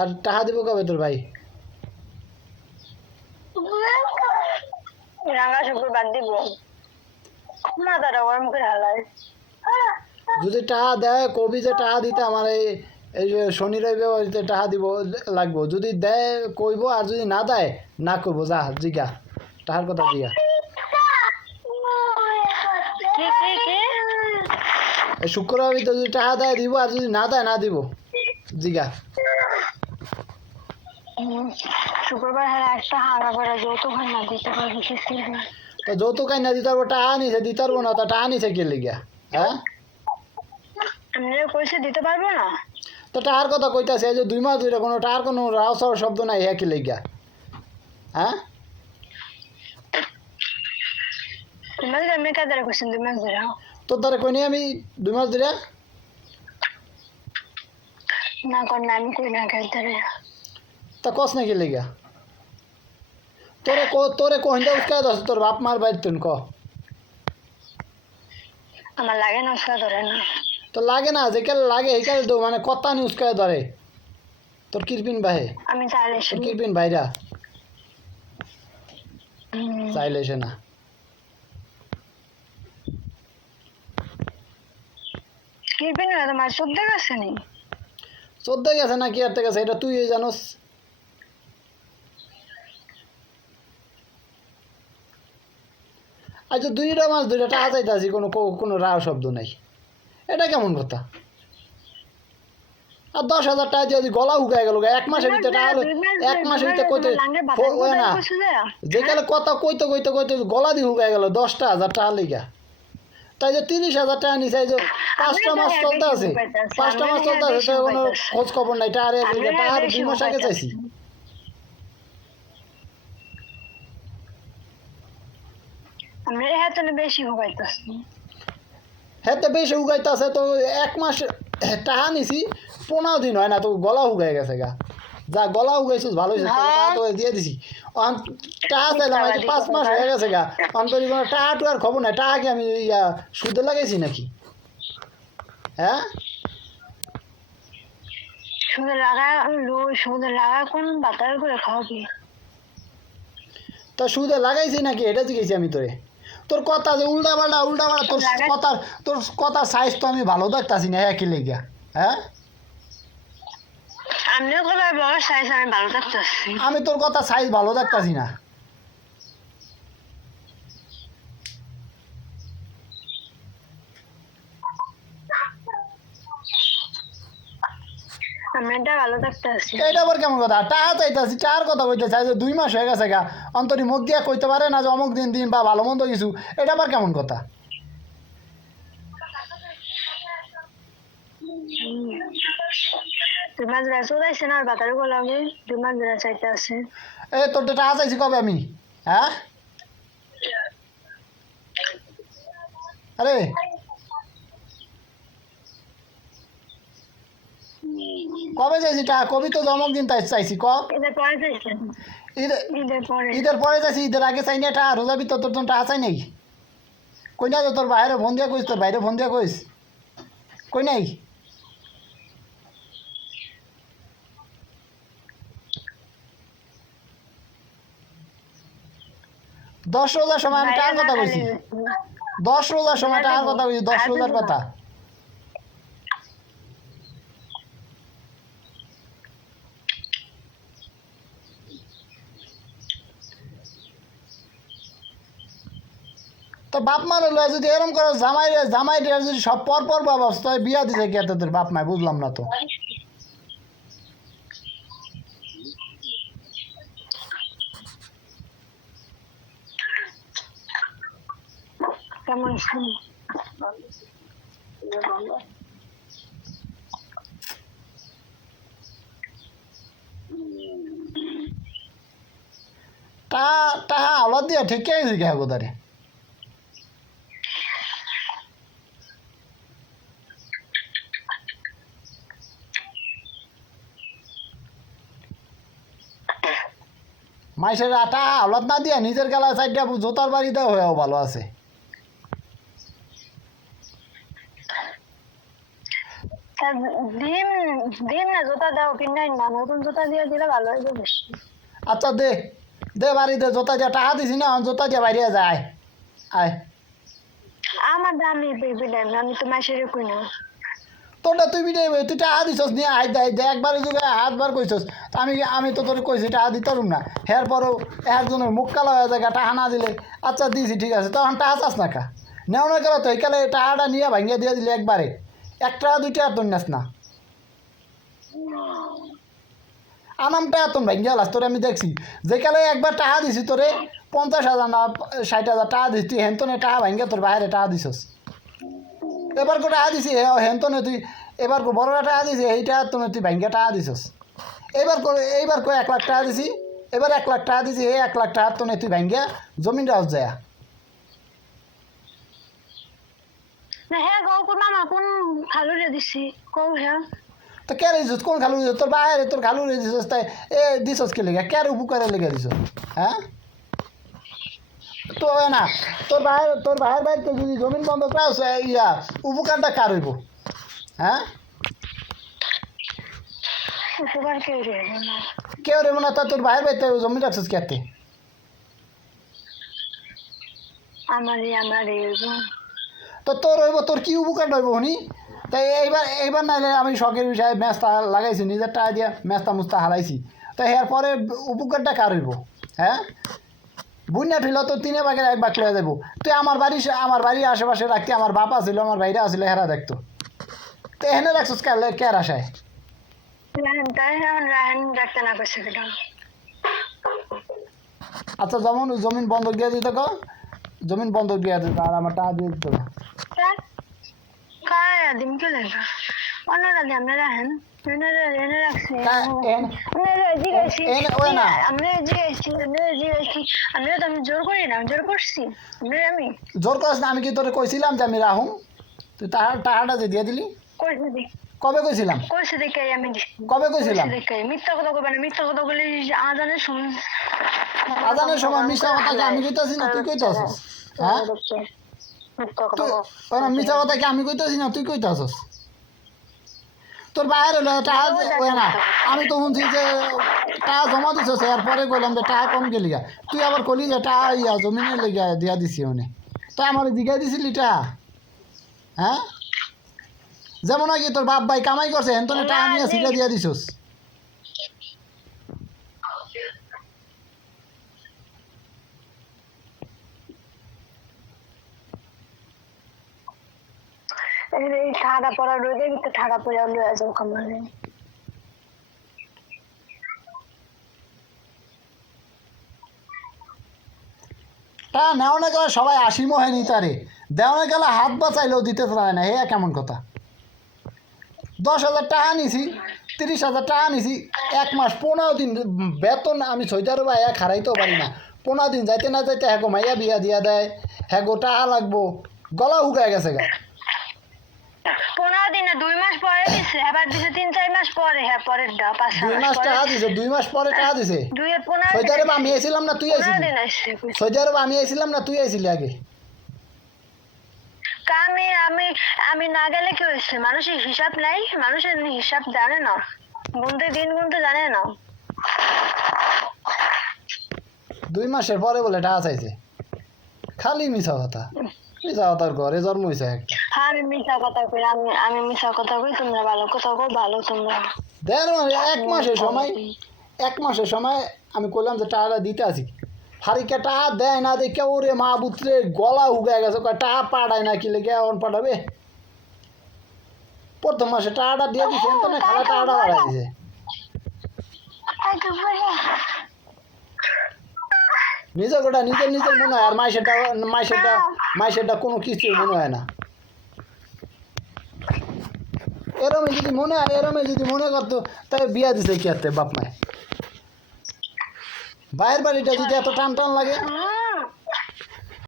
আর টাকা দিব কবে তোর ভাই? রাঙা শুক্রবার দিব, মাথাটা গরম করে হালায়। যদি টাকা দেয় কবি যে টাকা দিতে আমার এই যে শনি রবিবারে টাকা দিব লাগবো, যদি দেয় কইব, আর যদি না দেয় না কইব। যা জিগা টাকার কথা জিগা। এই শুক্রবার ভিতরে যদি টাকা দেয় দিব, আর যদি না দেয় না দিব। জিগা শুক্রবার হলে একটা হাগা করে যৌতুক না দিতে পারবো। তো যৌতুক না দিতে পারবো, টাকা আনিছে দিতে পারবো না, তা টাকা আনিছে কে লিগা? হ্যাঁ, আমি কইছে দিতে পারবো না। তো টাকার কথা কইতাছে, এই যে 2 মাস ধরে কোনো টাকার কোনো রাও সাও শব্দ নাই, হ্যাঁ কি লিগা? হ্যাঁ, তোমার আমি কাদের কইছেন 2 মাস ধরে? তোর দ্বারা কইনি আমি 2 মাস ধরে। না কর না, আমি কই না কাদের। তা কস না কি লিগা? তোরে কহিন্দা উস্কায় দছ তোর বাপ মার বাইর তুন ক। আমার লাগে না, উস্কা ধরে না। তো লাগে না, যেকাল লাগে এইকাল তো মানে কথা নি উস্কায় ধরে তোর কিরপিন বাহে। আমি চাইলে তোর কিরপিন ভাইরা চাইলে এসে না। কিরপিন না, তোমার সব দেখাচ্ছে নি। 14 গেছে না কি আর গেছে, এটা তুই জানোস। আচ্ছা 2টা মাস ধরে টাকা চাইতাছি, কোনো কোনো রাও শব্দ নাই, এটা কেমন কথা? আর 10,000 টাকা দিয়ে যদি গলা উগায় গেল, 1 মাসের ভিতরে টাকা হলো, 1 মাসের ভিতরে কইতে ওই না, যেকালে কথা কইতে কইতে কইতে গলা দিয়ে উগায় গেল 10,000 টাকা লিগা। তাই যে 30,000 টাকা নিছে, এই যে 5টা মাস চলতে আছে, 5টা মাস চলতে আছে, তো কোনো খোঁজ খবর নাই। টাকা 2 মাস আগে চাইছি। আমরা এত বেশি হইতাছি। হ্যাঁ, তো বেশি উগাইতে আছে তো 1 মাস টাকা নিছি, 15 দিন হয় না তো গলা উগাই গেছে গা। যা গলা উগাইছিস ভালো হয়েছে, তো দিয়ে দিছি। টাকা চাইলাম 5 মাস হয়ে গেছে গা, অন্তরি কোনো টাকা টুয়ার খবর নাই। টাকা কি আমি সুদে লাগাইছি নাকি? হ্যাঁ, সুদে লাগা কোন বাতার করে খাওয়াবি? তা সুদে লাগাইছি নাকি এটা জিজ্ঞেছি আমি তোরে। তোর কথা যে উল্টা পাল্টা তোর কথার সাইজ তো আমি ভালো দেখতাছি না, একই লেগা। হ্যাঁ, আমিও কথা বড় সাইজ আমি ভালো দেখতেছি। আমি তোর কথা সাইজ ভালো দেখতাছি না। আমি এটা ভালো দেখতেছি। এটা আবার কেমন কথা? টাকা চাইতাছি, টাকার কথা কইতে চাই যে 2 মাস হয়ে গেছে গা, অন্তরি মুখ দিয়া কইতে পারে না যে অমুক দিন দিন বা ভালো মন্দ কিছু, এটা আবার কেমন কথা? তোমার চলাইছে না বাতার গোলামে, তোমার চাইতে আছে। এই তোর তো টাকা চাইছি কবে আমি? হ্যাঁ, আরে কবে চাইছি টাকা? কবি তো অমুক দিন তাই চাইছি ক। ঈদের পরে চাইছেন? ঈদের পরে চাইছি, ঈদের আগে চাই না টাকা। রোজা ভিতর তোর টাকা চাই নাই? কই না তোর বাইরে ফোন দিয়া কইস, তোর বাইরে ফোন দিয়া কইস, কই নাই? দশ রোজার সময় আমি টাকার কথা কইছি, 10 রোজার সময় টাকার কথা কইছি, 10 রোজার কথা। তো বাপ মারে লয় যদি এরম করো, জামাই যদি সব পর পর বাবা বিয়া দিছে কে তোদের বাপ মায়? বুঝলাম না তো। কেমন শুনি? টাকা আলাদ দিয়া ঠিক আছে কে গোদারে? মাইসের আটা আলাদ না দিয়া নিজের গেলা সাইডটা জোতার বাড়ি দেওয়া হয়েও ভালো আছে। দিন দিন না জুতা দাও কিনে না নতুন জুতা দিয়ে দিলে ভালো হইবে বেশি। আচ্ছা দে দে বাড়ি দে, জোতা দিয়ে টাকা দিছি না, জোতা দিয়ে বাইরে যায় আয়। আমার দামি বেবি দাম আমি তো মাসের কই না। তোরটা তুই বিটাই তুই টাকা দিছস নিয়ে আয় দেয় দে, একবারে যুগে হাতবার কইছস। আমি তো তোর কইছি টাকা দিতারুম না, হের পরও একজনের মুখ কালো হয়ে যায় টাকা না দিলে। আচ্ছা দিছি ঠিক আছে, তখন টাকা চাস না খা নেও না কেন, তো এইকালে টাকাটা নিয়ে ভাঙিয়ে দিয়ে দিলে একবারে, এক টাকা দুই টাকা তোর নাস না, আনামটা তোর ভাঙিয়ে লাস। তোরে আমি দেখছি যেকালে একবার টাকা দিছি তোরে 50,000 না 60,000 টাকা দিস, তুই হেনতনে টাকা ভাঙিয়ে তোর বাইরে টাকা দিছস। এবার কো টাকা দিছি হেনতনে তুই, এবার কো বড়টা টাকা দিছি এইটা তুমি তুই ভাঙ্গা টাকা দিছস। এইবার কো 1 লাখ টাকা দিছি, এবার 1 লাখ টাকা দিছি, এই 1 লাখ টাকা তো তুই ভাঙ্গা জমিনটা হস যায় না। হ্যাঁ গো কোন মামা কোন খালু রে দিছি কও হ্যাঁ। তো কে দিছস, কোন খালু দিছস? তোর বাইরে তোর খালু দিছস, তাই এ দিছস কে লেগে, কে উপকারে লেগে দিছস? হ্যাঁ তো না, তোর ভাইয়ের বাড়িতে যদি জমিন বন্ধ করা ইয়া উপকারটা কার হইব? হ্যাঁ উপকার কেউ রে না। কেউ রে মনে, তা তোর ভাইয়ের বাড়িতে জমি রাখছিস কেতে? আমারই তো তোর হইব, তোর কি উপকারটা হইব শুনি? তাই এইবার নাহলে আমি শখের বিষয়ে ম্যাচটা লাগাইছি, নিজের টাকা দিয়ে ম্যাচটা মুস্তা হারাইছি, তো এরপরে উপকারটা কার হইব? হ্যাঁ বুঝনা ঠেল তো 3 ভাগের 1 ভাগ লয়ে যাবো। তুই আমার বাড়ির আশেপাশে রাখতি, আমার বাবা ছিল, আমার ভাইরা আসলে হেরা দেখতো, তো এখানে রাখছিস কে আশায়? তাই এখন রাহেন রাখতে না করছে কেন? আচ্ছা যেমন জমিন বন্ধক দিয়ে দিতে কো, জমিন বন্ধক দিয়ে দিত আর আমার টাকা দিয়ে দিত। খায় দিন কে লেখা অন্যরা দিয়ে আমরা রাহেন এনে রাখছি আমরা তো আমি জোর করি না, জোর করছি আমি জোর করিস না, আমি কি তোরে কইছিলাম যে আমি রাহুম? তুই টাকাটা যে দিয়ে দিলি কবে কইছিলাম? করছি দেখে আমি কবে কইছিলাম? দেখে মিথ্যা কথা কবে না, মিথ্যা কথা বলে আজানের সময় মিশা কথা কি আমি কইতাছি না তুই কইতাছস? হ্যাঁ মিশা কথা কি আমি কইতাছি না তুই কইতাছস? তোর বাইরে হলো টাকা ওই না, আমি তো শুনছি যে টাকা জমা দিছস, এরপরে কইলাম যে টাকা কম গেলি গা, তুই আবার কলি যে টাকা ইয়া জমিনের লেগে দিয়া দিছি মানে, তুই আমার জিগাই দিছিলি টাকা? হ্যাঁ যেমন নাকি তোর বাপ ভাই কামাই করছে হেনতনে টাকা নিয়ে সিটা দিয়া দিছস। এই ঠাডা পড়া রোদে ভিতরে ঠাডা পড়ে লয়ে যাও কামালে। টাকা নেও না গেলে সবাই আসি মহে নি তারে, দেও না গেলে হাত বাঁচাইলেও দিতে চায় না, হে কেমন কথা? 10,000 টাকা নিছি, 30,000 টাকা নিছি, 1 মাস 15 দিন বেতন আমি ছয়টারও বা এক হারাইতেও পারি না। 15 দিন যাইতে না যাইতে হ্যাঁ মাইয়া বিয়া দিয়া দেয়, হ্যাঁ টাকা লাগবো, গলা শুকায় গেছে গা। 15 দিন না 2 মাস পরে দিছে, এবার দিছে 3-4 মাস পরে, হ্যাঁ পরের 5 মাস টাকা দিছে, 2 মাস পরে টাকা দিছে। ছয়টারে বা আমি আইছিলাম না তুই আইছিলি? ছয়টারে বা আমি আইছিলাম না তুই আইছিলি আগে? কামে আমি না গেলে কি হয়েছে? মানুষের হিসাব নাই, মানুষের হিসাব জানে না, দিন গুনতে জানে না। 2 মাসের পরে বলে টাকা চাইছে, খালি মিছা কথা। মিছা কথার ঘরে জন্ম হয়েছে একটা। আমি মিছা কথা কই, আমি মিছা কথা কই, তোমরা ভালো কথা কও, ভালো তোমরা দেন 1 মাসের সময় আমি কইলাম যে টাকাটা দিতে আসি, হারিকে টাকা দেয় না দেখে ওরে মা বুতরে গলা উগায় গেছে, টাকা পাঠায় না কি লেগে এখন পাঠাবে? প্রথম মাসে টাকাটা দিয়ে দিছে, না খালা টাকাটা বাড়াই দিছে। নিজের গোটা নিজের মনে হয়, আর মাইসেরটা কোনো কিছুই মনে হয় না। এরমে যদি মনে করতো তাহলে বিয়া দিছে কি বাপ মায়? বাইরের বাড়িটা যদি এত টান লাগে